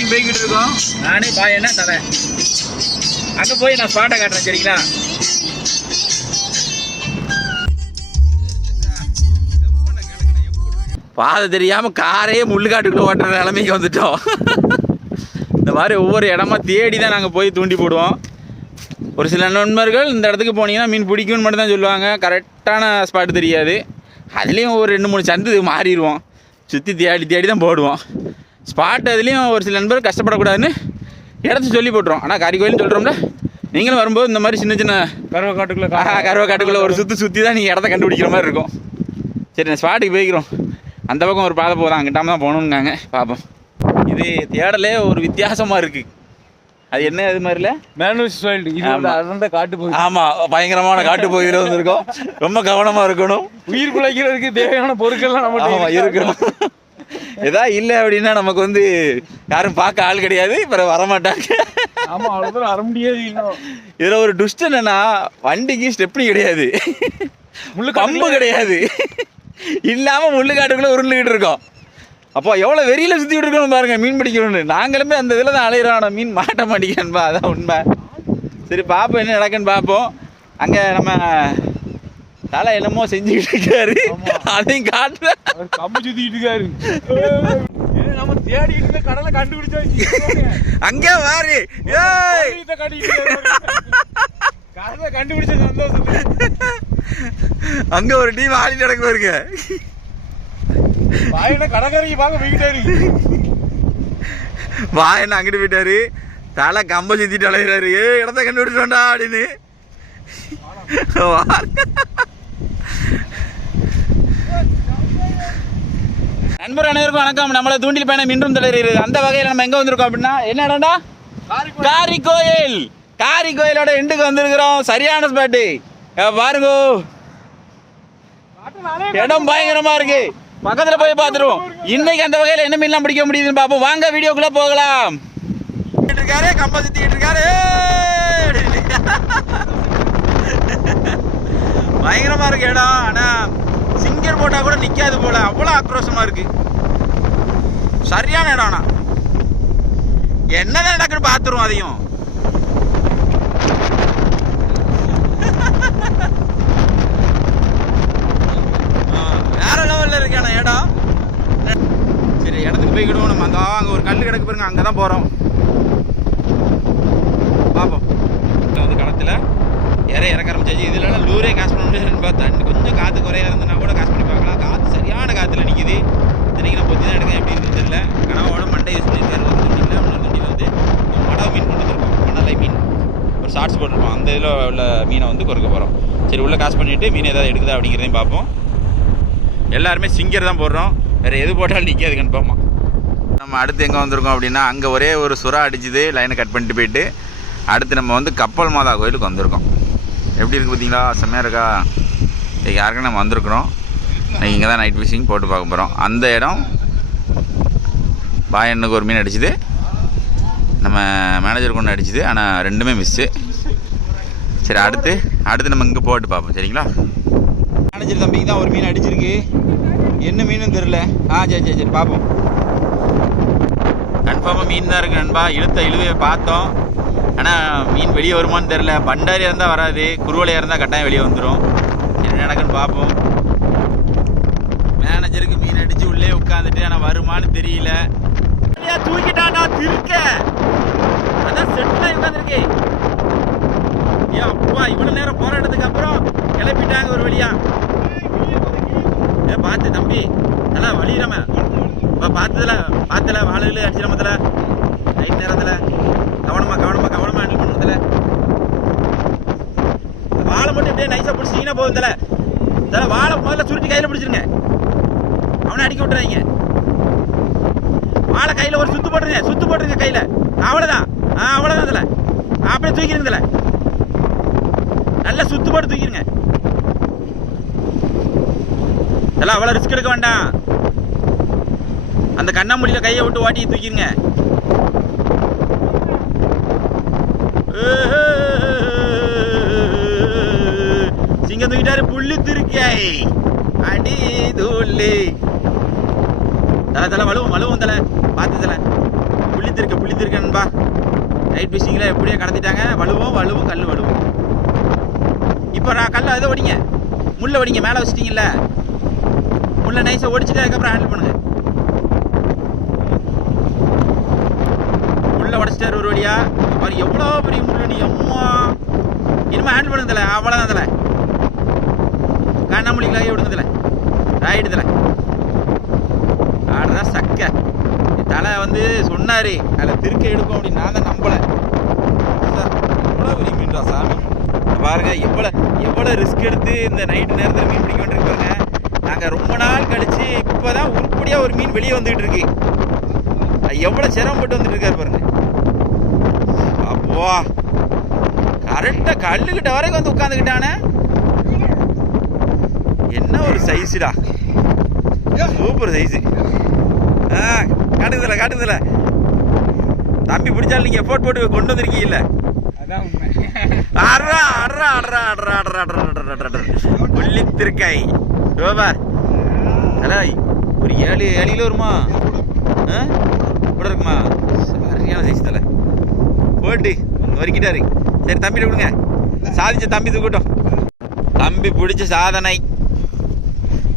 Phishing போய்கிட்டு இருக்கோம். நானே பாயண்ணா தலை அங்கே போய் நான் ஸ்பாட்டை காட்டுறேன். சரிங்களா? பாதை தெரியாமல் காரையே முள்ளுக்காட்டுக்குள்ளே ஓட்டுற நிலைமைக்கு வந்துட்டோம். இந்த மாதிரி ஒவ்வொரு இடமா தேடி தான் நாங்கள் போய் தூண்டி போடுவோம். ஒரு சில நண்பர்கள் இந்த இடத்துக்கு போனீங்கன்னா மீன் பிடிக்கும்னு மட்டும் தான் சொல்லுவாங்க. கரெக்டான ஸ்பாட்டு தெரியாது. அதுலேயும் ஒரு 2-3 சந்து மாறிடுவோம். சுற்றி தேடி தான் போடுவோம். ஸ்பாட் அதுலேயும் ஒரு சில நண்பர்கள் கஷ்டப்படக்கூடாதுன்னு இடத்த சொல்லி போட்டுருவோம். ஆனால் காரிக்கோயில்னு சொல்கிறோம்ல, நீங்களும் வரும்போது இந்த மாதிரி சின்ன சின்ன கருவக்காட்டுக்குள்ளே ஒரு சுற்றி தான் நீங்கள் இடத்த கண்டுபிடிக்கிற மாதிரி இருக்கும். சரி, நான் ஸ்பாட்டுக்கு போய்க்கிறோம். அந்த பக்கம் ஒரு பாதை போதும், அங்கிட்டாம தான் போகணுங்காங்க. பார்ப்போம். இது தேடலே ஒரு வித்தியாசமாக இருக்குது. அது என்ன அது மாதிரில காட்டு. ஆமாம், பயங்கரமான காட்டு பகுதியில் வந்துருக்கோம். ரொம்ப கவனமாக இருக்கணும். உயிர் பிழைக்கிறதுக்கு தேவையான பொருட்கள்லாம் நம்ம இருக்கணும். எதா இல்லை அப்படின்னா நமக்கு வந்து யாரும் பார்க்க ஆள் கிடையாது, பிறகு வரமாட்டாங்க. ஆமாம், அவ்வளோ வர முடியாது. இதில் ஒரு டுஸ்ட் என்னன்னா, வண்டிக்கு ஸ்டெப்னி கிடையாது, கம்பு கிடையாது, இல்லாமல் முள்ளுக்காட்டுக்குள்ளே உருண்டுக்கிட்டு இருக்கோம். அப்போ எவ்வளோ வெறியில் சுற்றிக்கிட்டு இருக்கணும் பாருங்க மீன் பிடிக்கணும்னு. நாங்களுமே அந்த இதில் தான் அலையிறோம். மீன் மாட்ட மாட்டேங்கிறேன்பா, அதான் உண்மை. சரி, பார்ப்போம் என்ன நடக்குன்னு பார்ப்போம். அங்கே நம்ம தலை என்னமோ செஞ்சுக்கிட்டு இருக்காரு, அதையும் காட்டுல கம்பு சுத்திக்கிட்டு இருக்காரு. நம்ம தேடிக்கிட்டு கடலை கண்டுபிடிச்சா அங்கே வாரு கடலை கண்டுபிடிச்ச சந்தோஷம். அங்க ஒரு டீம் ஆடி நடக்க பாருங்க. வாயன கடற்கரைக்கு பார்க்க போய்கிட்டாரு. வாயன அங்கிட்டு போயிட்டாரு. தலை கம்ப சுத்திட்டு அலைகிறாரு. இடத்த கண்டுபிடிச்சோண்டா அப்படின்னு. நண்பர் அனைவருக்கும் வணக்கம். நம்மள தூண்டில் பயணம் இன்றும் தொடர்கிறது. அந்த வகையில் நம்ம எங்க வந்திருக்கோம் அப்படின்னா, என்ன இடம்டா? காரிக்கோயில். காரிக்கோயிலோட எண்டுக்கு வந்திருக்கிறோம். சரியான ஸ்பாட்டு பாருங்க. இடம் பயங்கரமா இருக்கு. பக்கத்துல போய் பார்த்துருவோம். இன்னைக்கு அந்த வகையில் என்ன மீன்லாம் பிடிக்க முடியுதுன்னு பார்ப்போம். வாங்க வீடியோக்குள்ள போகலாம். இருக்காரு கம்ப சுத்திக்கிட்டு இருக்காரு. பயங்கரமா இருக்கு இடம். ஆனா சிங்கர் போட்டா கூட நிக்காது போல, அவ்வளவு ஆக்ரோஷமா இருக்கு. சரியான இடம். ஆனா என்னதான் நடக்குன்னு பார்த்துருவோம். அதையும் வேற லெவல்ல இருக்கான இடம். சரி, இடத்துக்கு போய்க்கிடுவோம். நம்ம அங்கே ஒரு கல் கிடக்கு பாருங்க, அங்கே தான் போகிறோம். பார்ப்போம். வந்து களத்தில் இறக்க ஆரம்பிச்சாச்சு. இதுலலாம் லூரே காசு பண்ண முடியாது. தண்ணி கொஞ்சம் காற்று குறையா இருந்ததுன்னா கூட காசு பண்ணி பார்க்கலாம். காற்று சரியான காற்றுல நிற்கிது. இன்றைக்கி நான் பொத்தி தான் எடுக்க எப்படி இருக்குன்னு தெரியல. கனவோட மண்டை யூஸ் பண்ணியிருக்காரு. ஒரு தண்ணியில் இன்னொரு தண்ணியில் வந்து மடவை மீன் கொண்டு வந்துருக்கோம். மணலை மீன் ஒரு ஷார்ட்ஸ் போட்டிருப்போம். அந்த இதில் உள்ள மீனை வந்து கொறுக்க போகிறோம். சரி, உள்ளே காசு பண்ணிவிட்டு மீன் ஏதாவது எடுக்குதா அப்படிங்கிறதையும் பார்ப்போம். எல்லாருமே சிங்கர் தான் போடுறோம். வேறு எது போட்டாலும் நிற்காது கன்ஃபார்மாக. நம்ம அடுத்து எங்கே வந்திருக்கோம் அப்படின்னா, அங்கே ஒரே ஒரு சுறா அடிச்சுது. லைனை கட் பண்ணிட்டு போயிட்டு அடுத்து நம்ம வந்து கப்பல் மாதா கோயிலுக்கு வந்திருக்கோம். எப்படி இருக்குது பார்த்தீங்களா? செம்மையாக இருக்கா? இன்றைக்கி யாருக்கும் நம்ம வந்திருக்கிறோம். இன்றைக்கி இங்கே தான் நைட் ஃபிஷிங் போட்டு பார்க்க போகிறோம். அந்த இடம் பாயண்ணுக்கு ஒரு மீன் அடிச்சுது, நம்ம மேனேஜருக்கு ஒன்று அடிச்சுது. ஆனால் ரெண்டுமே மிஸ்ஸு. சரி, அடுத்து நம்ம இங்கே போட்டு பார்ப்போம். சரிங்களா? மேனேஜர் தம்பிக்கு தான் ஒரு மீன் அடிச்சிருக்கு. என்ன மீனுன்னு தெரில. சரி பார்ப்போம். கன்ஃபார்மாக மீன் தான் இருக்கு நண்பா. இழுவையை பார்த்தோம். ஆனால் மீன் வெளியே வருமானு தெரில. பண்டாரியாக இருந்தால் வராது, குருவலையாக இருந்தால் கட்டாயம் வெளியே வந்துடும். என்ன நடக்குன்னு பார்ப்போம். மேனேஜருக்கு மீன் அடித்து உள்ளே உட்காந்துட்டு ஆனால் வருமானு தெரியல. தூக்கிட்டாண்டா திருக்க. அதான் செட்டில் உட்காந்துருக்கு. ஏன் அப்பா இவ்வளோ நேரம் போராட்டத்துக்கு அப்புறம் கிளப்பிட்டாங்க ஒரு வழியா. பார்த்து தம்பி நல்லா வலியிறம பார்த்தல வாழை அடிச்சிடமத்துல நைட் நேரத்தில் கவனமா ஹேண்டில் பண்ணதுல. வாழை மட்டும் இப்படியே நைஸாக பிடிச்சிங்கன்னா போதும். தலை வாழை முதல்ல சுருட்டி கையில் பிடிச்சிருங்க. அவனை அடிக்க விட்டுறாங்க. வாழை கையில் ஒரு சுத்து போட்டுருங்க கையில். அவ்வளோதான் தலை. அப்படியே தூக்கிடுங்க தலை. நல்லா சுத்து போட்டு தூக்கிடுங்க தலை. அவ்வளோ ரிஸ்க் எடுக்க வேண்டாம். அந்த கண்ணாமூடியில் கையை விட்டு ஓட்டி தூக்கிடுங்க. சிங்க தூக்கிட்டாரு. புள்ளி திருக்காய் அடி தூள்ளி. தலை வலுவும் தலை. பார்த்து தலை. புள்ளி புள்ளித்திருக்க நண்பா. நைட் ஃபிஷிங்கில் எப்படியே கடத்திட்டாங்க. வலுவும் கல் வலுவும். இப்போ நான் கல்லை இதை ஒடிங்க, முள்ளை ஒடிங்க. மேலே வச்சிட்டிங்கல்ல, முள்ளை நைஸாக ஒடிச்சிட்டு அதுக்கப்புறம் ஹேண்டில் பண்ணுங்க. முள்ளை உடச்சிட்டாரு ஒரு வழியா. அவர் எவ்வளோ பெரிய முள்ளு நீ அம்மா. இனிமே ஹேண்டில் பண்ணுதில்ல, அவ்வளோதான் தலை. கண்ணாமொழிகளாக விடுங்கதில்ல, ஆயிடுதில்ல. ஆடுறா சக்க தலை வந்து சொன்னார் அதில் திருக்க எடுக்கும் அப்படின்னு. நான் தான் நம்பலை. எவ்வளோ பெரிய மீன்டா சாமி. பாருங்க எவ்வளோ ரிஸ்க் எடுத்து இந்த நைட்டு நேரத்தில் மீன் பிடிக்க வேண்டியிருக்கு பாருங்க. நாங்கள் ரொம்ப நாள் கழிச்சு இப்போ தான் உருப்படியாக ஒரு மீன் வெளியே வந்துகிட்டு இருக்கு. எவ்வளோ சிரமப்பட்டு வந்துட்டு இருக்காரு பாருங்க. அப்போ கரெக்டாக கல்லுக்கிட்ட வரைக்கும் வந்து உட்காந்துக்கிட்டானே. என்ன ஒரு சைஸுடா, சூப்பர் சைஸு. காட்டுதில்ல தம்பி பிடிச்சாலும் நீங்கள் எஃபோர்ட் போட்டு கொண்டு வந்திருக்கீங்கல்ல. புள்ளித்திருக்கை சூப்பர். ஒரு 7 கிலோ வருமா கூட இருக்குமா? சரியான சைஸ் தலை. போட்டு வரிக்கிட்டாரு. சரி தம்பிட்ட கொடுங்க. சாதிச்ச தம்பி தூக்கட்டும். தம்பி பிடிச்ச சாதனை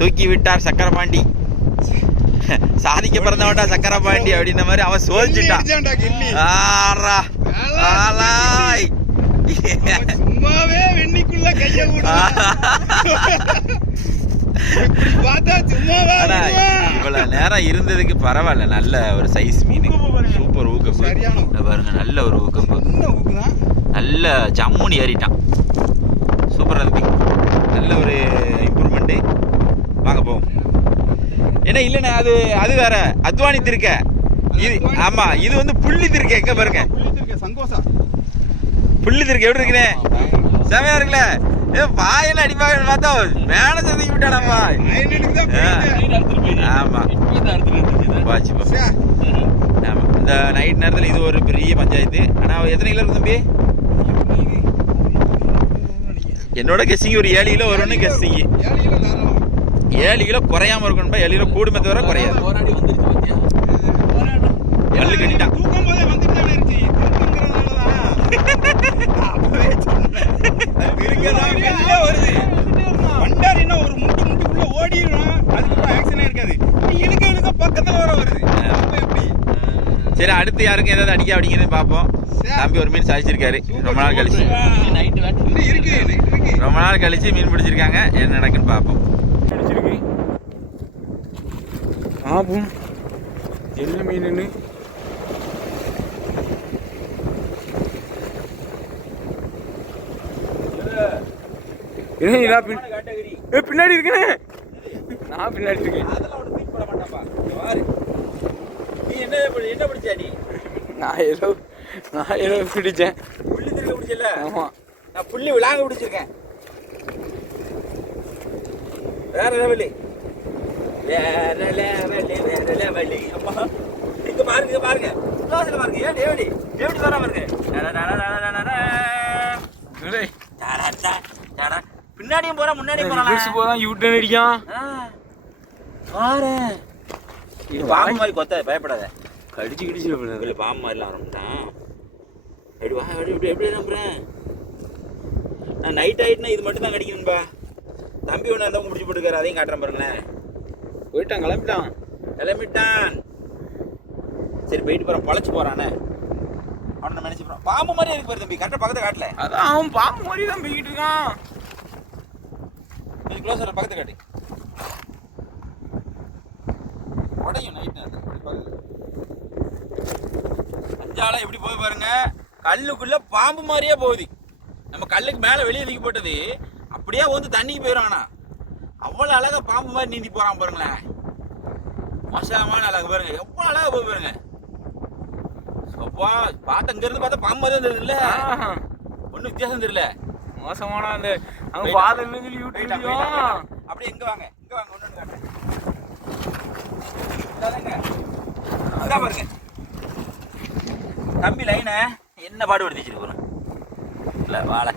தூக்கி விட்டார் சக்கரபாண்டி. சாதிக்க பிறந்தவன்டா சக்கரபாண்டி அப்படின்ற மாதிரி அவன் சோதிச்சுட்டான். சும்மாவே வெண்ணிக்குள்ள கைய இவ்வளவு நேரம் இருந்ததுக்கு பரவாயில்ல. நல்ல ஒரு சைஸ் மீன், சூப்பர் ஊக்கம் பாருங்க. நல்ல ஒரு ஊக்கம், நல்ல ஜம்முன்னு ஏறிட்டான். சூப்பரா இருக்கு. நல்ல ஒரு இம்ப்ரூவ்மெண்ட். வாங்க போவோம். ஏன்னா இல்லைண்ணே, அது வேற அத்வானி திருக்க. இது ஆமா, இது வந்து புள்ளி திருக்க. எங்க பாருங்க புள்ளி திருக்க எப்படி இருக்குண்ணே, செமையா இருக்குல்ல. பாயெல்லாம் அடிப்பாங்க பார்த்தா மேல சந்திக்கு விட்டானப்பா. ஆமா ஆமா. இந்த நைட் நேரத்தில் இது ஒரு பெரிய பஞ்சாயத்து. ஆனா எத்தனை கிலோ இருக்கு தம்பி? என்னோட கெஸ்டிங் ஒரு 7 கிலோ வரும்னு கெஸ்டிங். 7 கிலோ குறையாம இருக்கணும்பா. 7 கிலோ கூடுமே தவிர குறையாது. எள்ளு கட்டிட்டான். ஒரு முட்டுக்குள்ள ஓடிடும். அதுக்கு ஆக்சனே இருக்காது. இழுக்க பக்கத்துல வர வருது. சரி, அடுத்து யாருக்கும் ஏதாவது அடிக்க அப்படிங்கிறது பார்ப்போம். தம்பி ஒரு மீன் சாதிச்சிருக்காரு ரொம்ப நாள் கழிச்சு. ரொம்ப நாள் கழிச்சு மீன் பிடிச்சிருக்காங்க. என்ன நடக்குன்னு பார்ப்போம். ஆபும் என்ன மீனுன்னு பின்னாடி இருக்கேன். நான் பின்னாடி இருக்கேன். என்ன பிடிச்சா நீ? நான் ஏதோ பிடிச்சேன். புள்ளி திருக்க பிடிச்சல? ஆமா, நான் புள்ளி விளாங்க பிடிச்சிருக்கேன். வேற லெவலு. அம்மா இங்க பாருங்க கிளாஸ்ல பாருங்க. எப்படி வர பாருங்க. பின்னாடியும் போறா முன்னாடியும் போறான். யூட்டன் அடிக்கான். பாரு, இது பாம்பு மாதிரி கொத்த. பயப்படாத, கடிச்சு கிடிச்சு பாம்பு மாதிரிலாம் ஆரம்பிட்டான். எப்படி நம்புறேன் நான். நைட் ஆயிட்டுனா இது மட்டும் தான் கடிக்கணும்பா. தம்பி ஒன்று அந்த முடிச்சு போட்டுக்காரு. அதையும் காட்டுறேன் பாருங்களேன். போயிட்டான், கிளம்பிட்டான். சரி போயிட்டு போறான். பழச்சு போறானே அவனை நினைச்சு போறான். பாம்பு மாதிரி இருக்கு பாரு தம்பி. கரெக்டாக பக்கத்தை காட்டல. அதான் அவன் பாம்பு மாதிரி தான் போய்கிட்டு இருக்கான். கொஞ்சம் க்ளோஸர் பக்கத்தை காட்டு. உடையும் நைட் அஞ்சால எப்படி போய் பாருங்க. கல்லுக்குள்ள பாம்பு மாதிரியே போகுது. நம்ம கல்லுக்கு மேல வெளியே தூக்கி போட்டது அப்படியே வந்து தண்ணிக்கு போயிடும். அவ்வளவு அழகா பாம்பு மாதிரி நீந்தி போறான் பாருங்களேன். மோசமான அழகு பாருங்க. எவ்வளவு அழகா போய் பாருங்க. பார்த்த இங்க இருந்து பார்த்தா பாம்பு மாதிரி தெரியுது இல்ல. ஒன்னும் வித்தியாசம் தெரியல. மோசமான அந்த அங்க பாதம் அப்படியே இங்க வாங்க ஒண்ணு காட்டுறேன். பாருங்க தம்பி லைனை என்ன பாடுபடுத்தி வச்சிருக்கோம். இல்ல வாழை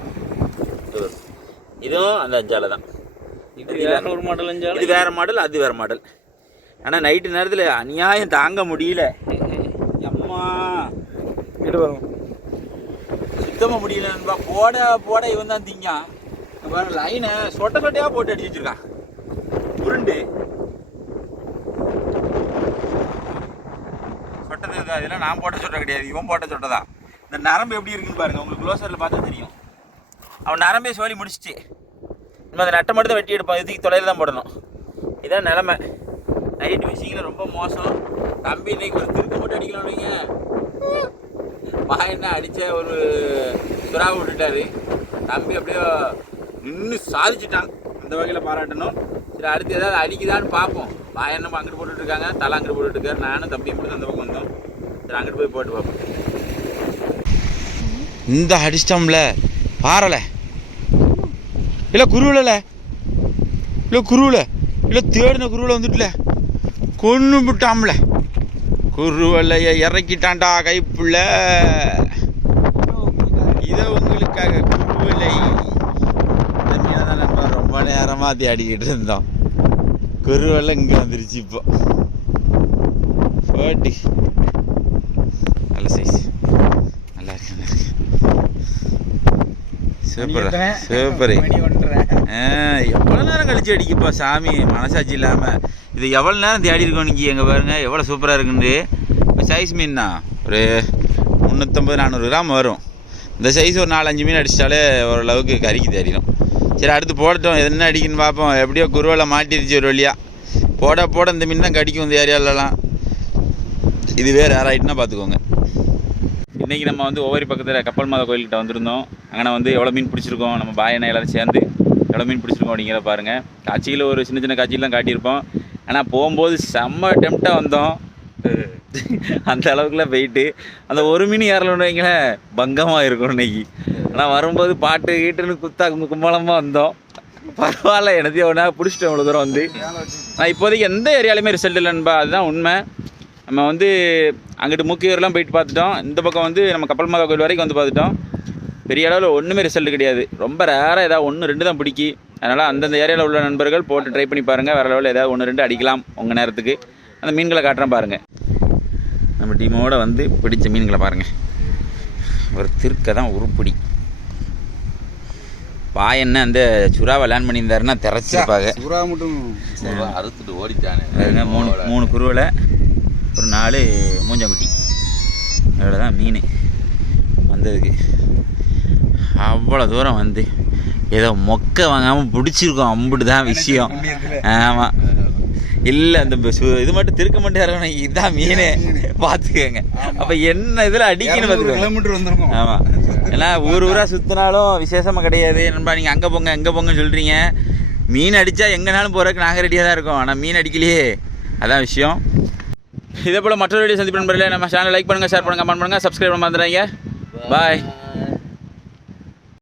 இதுவும் அந்த அஞ்சால தான். இது வேற ஒரு மாடல் அஞ்சால. இது வேற மாடல், அது வேற மாடல். ஆனா நைட்டு நேரத்துல அநியாயம் தாங்க முடியல. அம்மா இங்கிட்டு வரும். சுத்தமாக முடியல நண்பா. போட இவன் தான் திங்கான். பாருங்க லைனை சொட்டையாக போட்டு அடிச்சு வச்சிருக்கான் உருண்டு. சொட்டது இதெல்லாம் நான் போட்ட சொட்டை கிடையாது, இவன் போட்ட சொட்டை தான். இந்த நரம்பு எப்படி இருக்குன்னு பாருங்க, உங்களுக்கு க்ளோசரில் பார்த்தா தெரியும். அவன் நரம்பே சோழி முடிச்சிச்சு. நம்ம அந்த நட்டை மட்டும் தான் வெட்டி எடுப்போம், இதுக்கு தொலையில் தான் போடணும். இதான் நிலமை. நைட்டு மிஷிங்கில் ரொம்ப மோசம். தம்பி இன்னைக்கு ஒரு திருக்க மட்டும் அடிக்கலாம் வைங்க. என்ன அடித்த ஒரு சுறாவை விட்டுட்டாரு தம்பி. அப்படியே நின்று சாதிச்சுட்டான். அந்த வகையில் பாராட்டணும். சரி அடுத்து ஏதாவது அடிக்குதான்னு பார்ப்போம். வாயண்ணம் அங்கிட்டு போட்டுட்ருக்காங்க, தலை அங்கிட்டு போட்டுட்ருக்காரு. நானும் தம்பியும் மட்டும் அந்த பக்கம் வந்தோம். சரி அங்கிட்டு போய் போட்டு பார்ப்போம். இந்த அடிச்சிட்டோம்ல பாறலை இல்லை குருவில் இல்லை குருவில் இல்லை தேடின குருவில் வந்துட்டுல கொன்று விட்டாம்ல. குருவலைய இறக்கிட்டான்டா கைப்புள்ள. இதை உங்களுக்காக குருவலை தான் ரொம்ப நேரமாக தேடிக்கிட்டு இருந்தோம். குருவலை இங்கே வந்துருச்சு. இப்போ போட்டி நல்ல சைஸ், நல்லா இருக்கு நல்லா இருக்கு. Super super. எவ்வளோ நேரம் கழிச்சு அடிக்குப்பா சாமி, மனசாட்சி இல்லாமல். இது எவ்வளோ நேரம் தேடி இருக்கோம் நீங்கள். எங்கே பாருங்கள் எவ்வளோ சூப்பராக இருக்குன்னு. இப்போ சைஸ் மீன் தான் ஒரு 350-400 கிராம் வரும். இந்த சைஸ் ஒரு 4-5 மீன் அடிச்சிட்டாலே ஓரளவுக்கு கறிக்கு தேடிடும். சரி அடுத்து போடட்டும், என்ன அடிக்குன்னு பார்ப்போம். எப்படியோ குருவலை மாட்டிருச்சு ஒரு வழியாக. போட இந்த மீன் தான் கடிக்கும் இந்த ஏரியாவிலலாம். இதுவே ரேர் ஆகிட்டுனா பார்த்துக்கோங்க. இன்றைக்கி நம்ம வந்து ஒவ்வொரு பக்கத்தில் கப்பல் மாதா கோயில்கிட்ட வந்திருந்தோம். அங்கே வந்து எவ்வளோ மீன் பிடிச்சிருக்கோம், நம்ம பாயனை எல்லோரும் சேர்ந்து எவ்வளோ மீன் பிடிச்சிருக்கோம் அப்படிங்கிறத பாருங்கள். காட்சியில் ஒரு சின்ன சின்ன காட்சியெலாம் காட்டியிருப்போம். ஆனால் போகும்போது செம்ம டெம்ட்டாக வந்தோம். அந்த அளவுக்குலாம் போயிட்டு அந்த ஒரு மீன் ஏறலன்னு வைங்களேன் பங்கமாக இருக்கும் இன்னைக்கு. ஆனால் வரும்போது பாட்டு கீட்டுன்னு கும்பலமாக வந்தோம். பரவாயில்ல, எனத்தையும் ஒன்றா பிடிச்சிட்டோம் இவ்வளோ தூரம் வந்து. நான் இப்போதைக்கு எந்த ஏரியாலையுமே ரிசல்ட் இல்லைன்பா, அதுதான் உண்மை. நம்ம வந்து அங்கிட்டு மூக்கியூர்லாம் போயிட்டு பார்த்துட்டோம். இந்த பக்கம் வந்து நம்ம கப்பல் மாதா கோயில் வரைக்கும் வந்து பார்த்துட்டோம். பெரிய அளவில் ஒன்றுமே ரிசல்ட் கிடையாது. ரொம்ப ரேராக ஏதாவது 1-2 தான் பிடிக்கி. அதனால் அந்தந்த ஏரியாவில் உள்ள நண்பர்கள் போட்டு ட்ரை பண்ணி பாருங்கள். வேறு லெவலில் ஏதாவது 1-2 அடிக்கலாம் உங்கள் நேரத்துக்கு. அந்த மீன்களை காட்டுறேன் பாருங்கள். நம்ம டீமோடு வந்து பிடிச்ச மீன்களை பாருங்கள். ஒரு திருக்க தான் உருப்பிடி. பாயன்னு அந்த சுறாவை லேண்ட் பண்ணியிருந்தாருன்னா திறச்சிருப்பாங்க. சுறா மட்டும் அறுத்துட்டு ஓடிட்டானே. 3 குருவலை, ஒரு 4 மூஞ்சாங்குட்டி. இவ்வளோ தான் மீன் வந்ததுக்கு. அவ்வளோ தூரம் வந்து ஏதோ மொக்கை வாங்காமல் பிடிச்சிருக்கோம், அம்பிட்டு தான் விஷயம். ஆமாம், இல்லை அந்த இது மட்டும் திருக்க மட்டும் இறங்கணும். இதுதான் மீன் பார்த்துக்கோங்க. அப்போ என்ன இதில் அடிக்கணும் பார்த்துக்கோங்க. கிலோமீட்டர் வந்துருக்கும். ஆமாம், ஏன்னா ஊராக சுற்றினாலும் விசேஷமாக கிடையாது. நண்பா நீங்கள் அங்கே போங்க எங்கே போங்கன்னு சொல்கிறீங்க. மீன் அடித்தா எங்கேனாலும் போகிறதுக்கு நாங்கள் ரெடியாக தான் இருக்கோம். ஆனால் மீன் அடிக்கலையே, அதான் விஷயம். இதே போல் மற்றொரு வீடியோ சந்திப்பு நண்பர்களே. நம்ம சேனலை லைக் பண்ணுங்கள், ஷேர் பண்ணுங்கள், கமெண்ட் பண்ணுங்கள், சப்ஸ்கிரைப் பண்ண மறந்துடாதீங்க. பாய்.